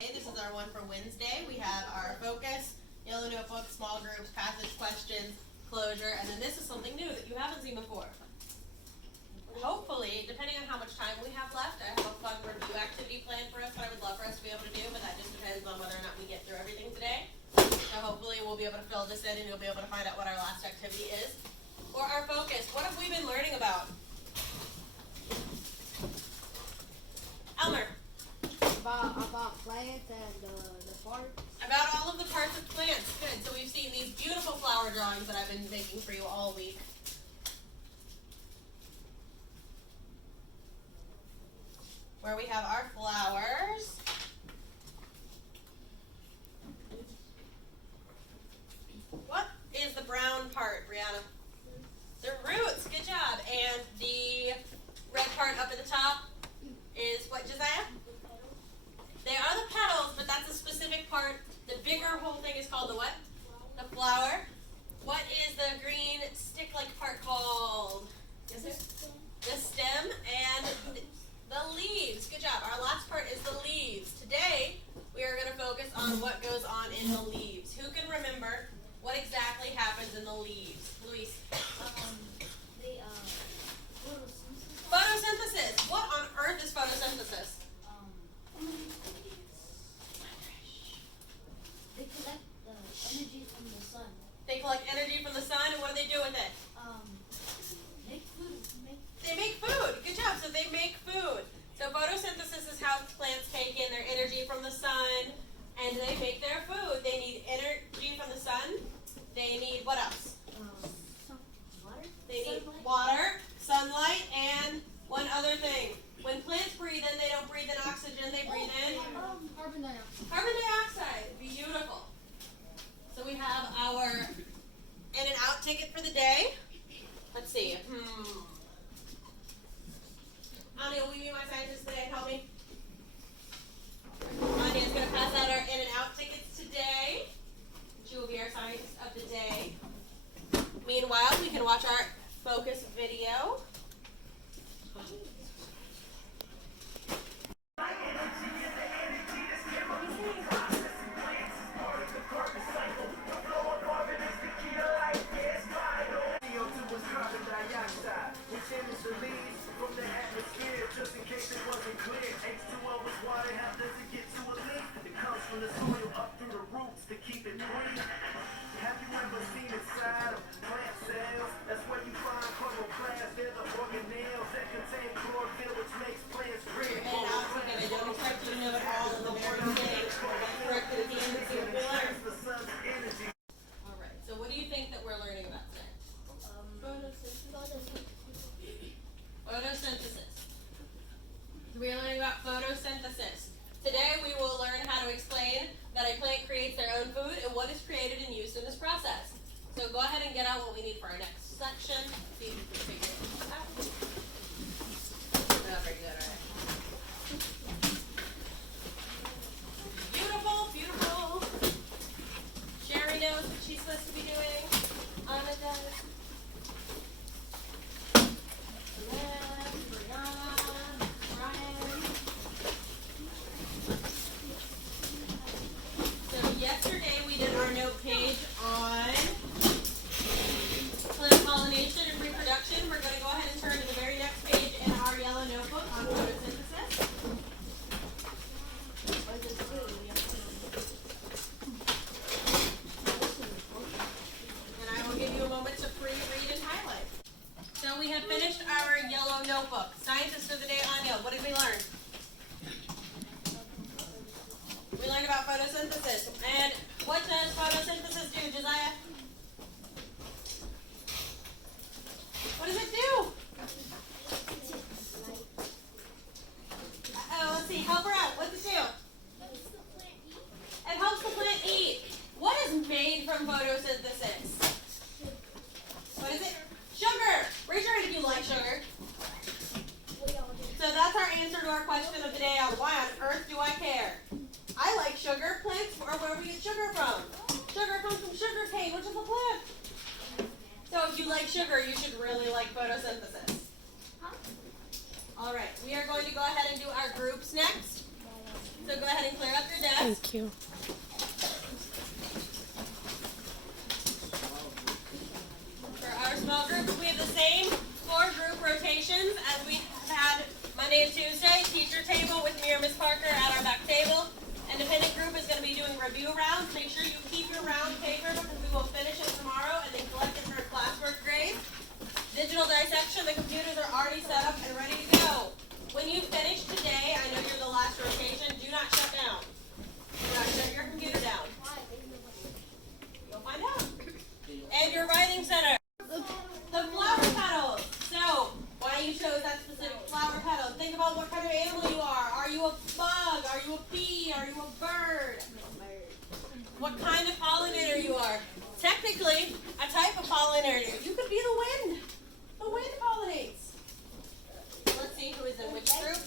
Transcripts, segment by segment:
This is our one for Wednesday. We have our focus, yellow notebook, small groups, passage questions, closure, and then this is something new that you haven't seen before. Hopefully, depending on how much time we have left, I have a fun review activity planned for us that I would love for us to be able to do, but that just depends on whether or not we get through everything today. So hopefully we'll be able to fill this in and you'll be able to find out what our last activity is. For our focus, what have we been learning about? Elmer. About plants and the parts. About all of the parts of plants. Good. So we've seen these beautiful flower drawings that I've been making for you all week. Where we have our flowers. What is the brown part, Brianna? The roots. Good job. And the red part up at the top is what, Josiah? They are the petals, but that's a specific part. The bigger whole thing is called the what? The flower. What is the green stick-like part called? Is it? The stem and the leaves. Good job. Our last part is the leaves. Today, we are going to focus on what goes on in the leaves. Who can remember what exactly happens in the leaves? Luis. Photosynthesis. What on earth is photosynthesis? They collect the energy from the sun. They collect energy from the sun, and what do they do with it? Make food. They make food. Good job. So they make food. So photosynthesis is how plants take in their energy from the sun, and they make their food. They need energy from the sun. They need what else? Water. They need water, sunlight, and one other thing. When plants breathe in, they don't breathe in oxygen. They breathe in Carbon dioxide. carbon dioxide. Beautiful. So we have our in and out ticket for the day. Let's see. Anya, will you be my scientist today and help me? Anya's going to pass out our in and out tickets today. She will be our scientist of the day. Meanwhile, we can watch our focus video. Photosynthesis. We are learning about photosynthesis. Today we will learn how to explain that a plant creates their own food and what is created and used in this process. So go ahead and get out what we need for our next section. See if you can figure it out. Oh, very good, all right. Beautiful, beautiful. Sherry knows what she's supposed to be doing. Anna does. Yesterday we did our note page on plant pollination and reproduction. We're going to go ahead and turn to the very next page in our yellow notebook on photosynthesis. And I will give you a moment to pre-read and highlight. So we have finished our yellow notebook. Scientist of the day, Anya, what did we learn? We learned about photosynthesis. And what does photosynthesis do, Josiah? What does it do? Let's see. Help her out. What does it do? It helps the plant eat. What is made from photosynthesis? What is it? Sugar. Raise your hand if you like sugar. So that's our answer to our question of the day on why on earth do I care? I like sugar. Plants are where we get sugar from. Sugar comes from sugar cane, which is a plant. So if you like sugar, you should really like photosynthesis. All right, we are going to go ahead and do our groups next. So go ahead and clear up your desk. desk. Thank you. For our small groups, we have the same 4 group rotations as we had Monday and Tuesday. Teacher table with me or Miss Parker at our back table. Independent group is going to be doing review rounds. Make sure you keep your round paper because we will finish it tomorrow and then collect it for classwork grade. Digital dissection, the computers are already set up and ready to go. When you finish today, I know you're the last rotation, do not shut down. Do not shut your computer down. You'll find out. And your writing center. The flower petals. So, why you chose that specific flower petal? Think about what kind of animal you are. Are you a bug? Are you a bee? Are you a bird? What kind of pollinator you are. Technically, a type of pollinator. You could be the wind. The wind pollinates. Let's see who is in which group.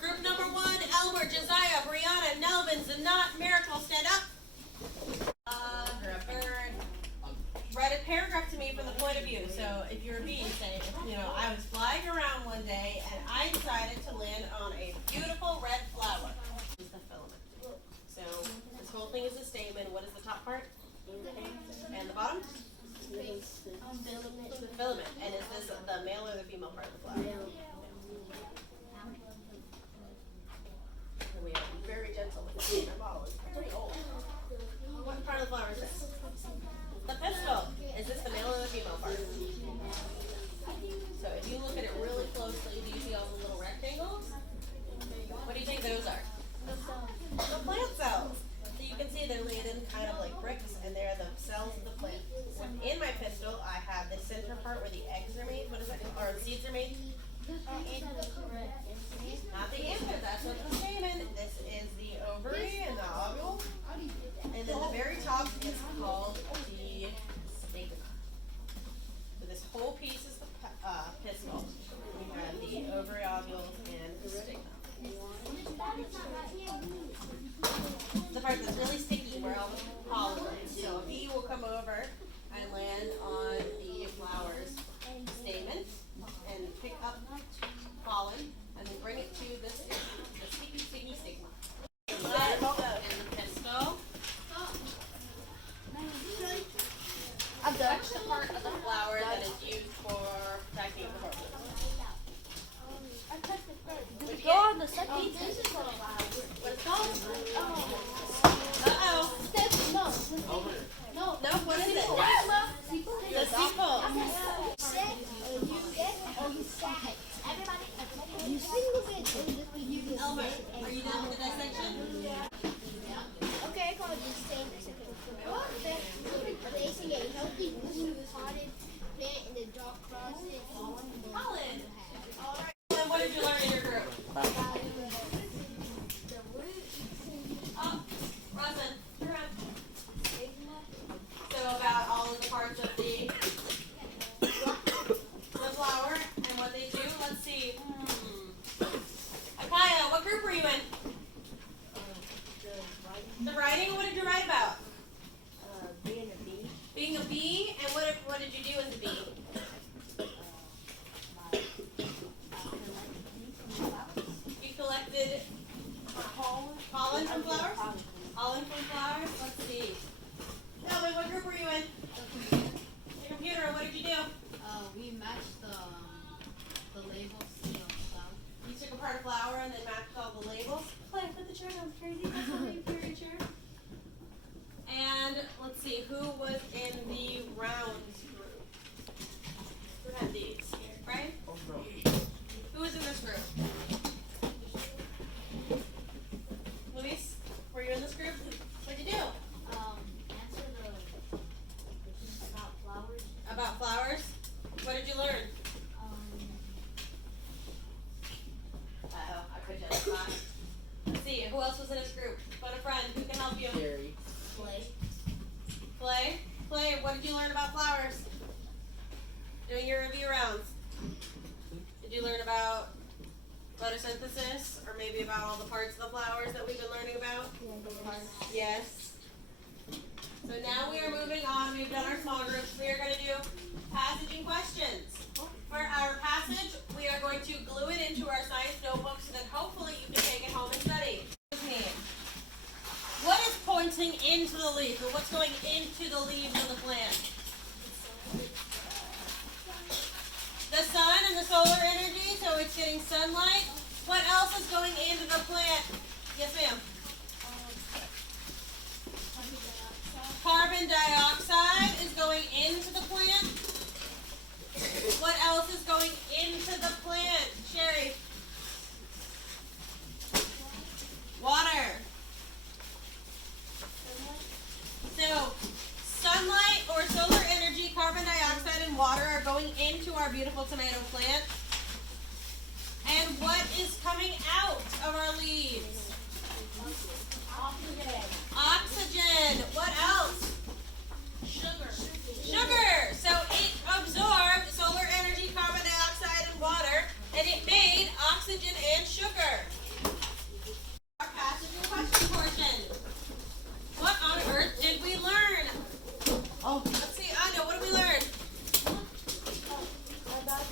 Group number 1, Elmer, Josiah, Brianna, Nelvin, Zanat, Miracle, stand up. You're a bird. Write a paragraph to me from the point of view. So if you're a bee, say, I was flying around one day and I decided to land on a beautiful red flower. This is the filament. So this whole thing is a stamen. What is the top part? And the bottom? The filament. And is this the male or the female part of the flower? And we have to be very gentle with the model. It's pretty old. What part of the flower is this? The pistil. Is this the male or the female part? So if you look at it really closely, do you see all the little rectangles? What do you think those are? The plant cells. So you can see they're laid in kind of like bricks, and they're the cells of the plant. Within my pistil, I have the center part where the eggs are made. What is that? Or the seeds are made? Not the anther, that's not the stamen. This is the ovary and the ovule. And then the very top is called the stigma. So this whole piece is the pistil. We have the ovary, ovules, and the stigma. The part that's really sticky where all the pollen is. So a bee will come over and land on the flower's stamen and pick up pollen and then bring it to the sticky stigma. And the pistil. That's the part of the flower that is used for protecting the hormones. Go on the second. What it's called? Uh-oh. No, what is it? The sepal. Elmer, are you done with the dissection? Okay, I call it this thing. Placing a healthy, potted plant in the dark closet. Colin. All right. Then what did you learn in your group? Oh, Rosin, turn around. So about all of the parts of the flower and what they do. Let's see. Akaya, what group were you in? The writing. What did you write about? Being a bee. Being a bee, and what did you do as a bee? You collected pollen from flowers? Pollen from flowers? Let's see. Elvin, what group were you in? The computer, what did you do? We matched the labels to the flower. You took apart a flower and then matched all the labels. Clay, put the chair down. Crazy. That's not a period chair. And let's see, who was in the rounds group? Who had these? Right? Who was in this group? Luis, were you in this group? What'd you do? Answer about flowers. About flowers? What did you learn? Uh-oh, I put you on the spot. Let's see, who else was in this group? Phone a friend, who can help you? Play. Clay, what did you learn about flowers? Doing your review rounds. Did you learn about photosynthesis, or maybe about all the parts of the flowers that we've been learning about? Yes. So now we are moving on. We've done our small groups. We are going to do passage and questions. For our passage, we are going to glue it into our science notebook so that hopefully you can take it home and study. With me. getting sunlight. What else is going into the plant? Yes, ma'am. Carbon dioxide is going into the plant. What else is going into the plant? Sherry. Water. So, sunlight or solar energy, carbon dioxide, and water are going into our beautiful tomato plant. And what is coming out of our leaves? Oxygen. What else? Sugar. So it absorbed solar energy, carbon dioxide, and water, and it made oxygen and sugar. Our passage and question portion. What on earth did we learn? Oh, let's see. I know. What did we learn? About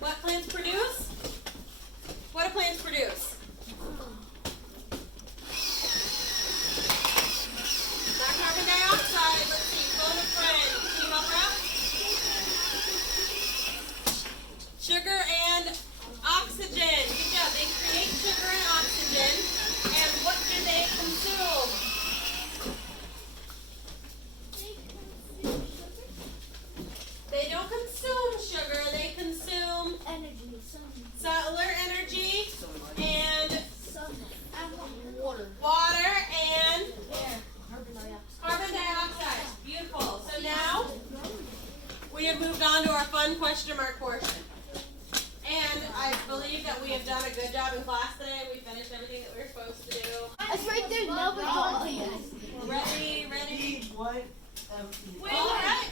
What plants produce? What do plants produce? Not carbon dioxide. Let's see. Phone a friend. Can you help her out? Sugar and oxygen. Good job. They create sugar and oxygen. And what do they consume? They don't consume sugar. They consume energy, solar energy and water. water and carbon dioxide. Beautiful. So now we have moved on to our fun question mark portion. And I believe that we have done a good job in class today. We finished everything that we were supposed to do. It's right there, no, Ready? What? All right.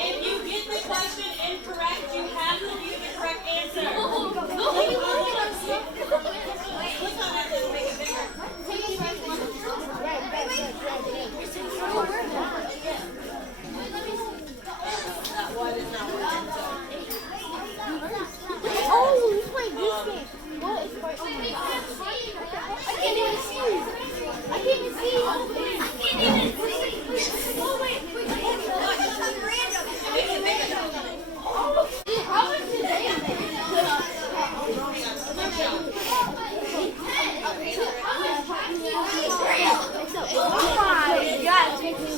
If you get the question incorrect, you have to give the correct answer. Click on it and make it bigger. That one is not working, so. Oh, you played this game. What is for? Oh my God. I can't even see. I can't even see. Oh wait. Make it bigger. How much did they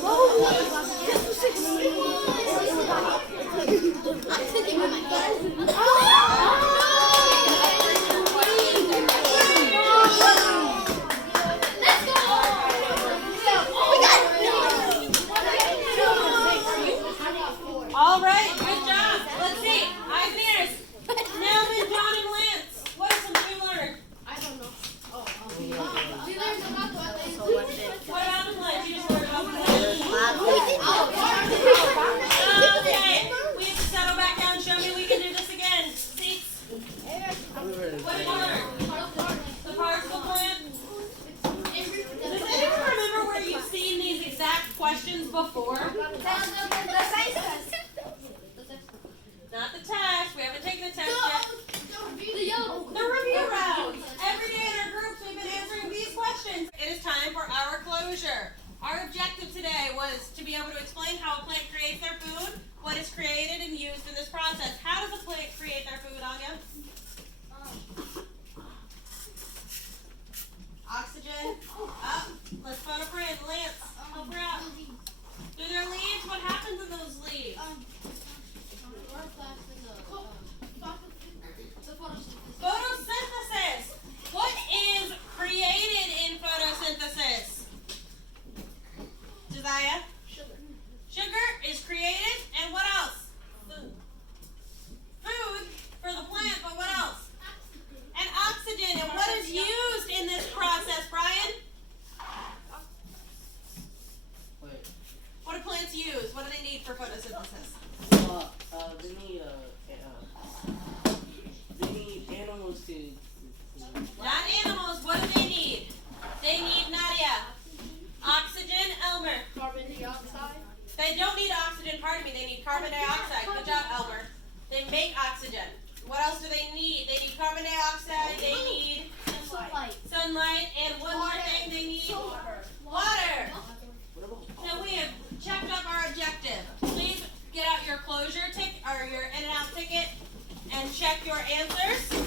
Oh my God. This was 16. I'm sitting on my head. All right, good job. Let's see. Ivers, Melvin, John, and Lance. What else did you learn? I don't know. What about the plant? You just learned about the plant. Okay, we have to settle back down. Show me we can do this again. Seats. What did you learn? The particle plant. Does anyone remember where you've seen these exact questions before? Not the test. We haven't taken the test yet. The review round. Every day in our groups, we've been answering these questions. It is time for our closure. Our objective today was to be able to explain how a plant creates their food, what is created and used in this process. How does a plant create their food, Anya? Oxygen. Up. Let's phone a friend. Lance, help her out. Through their leaves, what happens in those leaves? Photosynthesis. What is created in photosynthesis? Josiah? Sugar is created, and what else? Food for the plant, but what else? And oxygen. And what is used in this process, Brian? What do plants use? What do they need for photosynthesis? They need animals to. Not animals. What do they need? They need, Nadia, oxygen. Elmer. Carbon dioxide. They don't need oxygen. Pardon me. They need carbon dioxide. Good job, Elmer. They make oxygen. What else do they need? They need carbon dioxide, they need sunlight, and one more thing, they need water. So we have checked up our objective. Please get out your closure ticket or your in and out ticket and check your answers.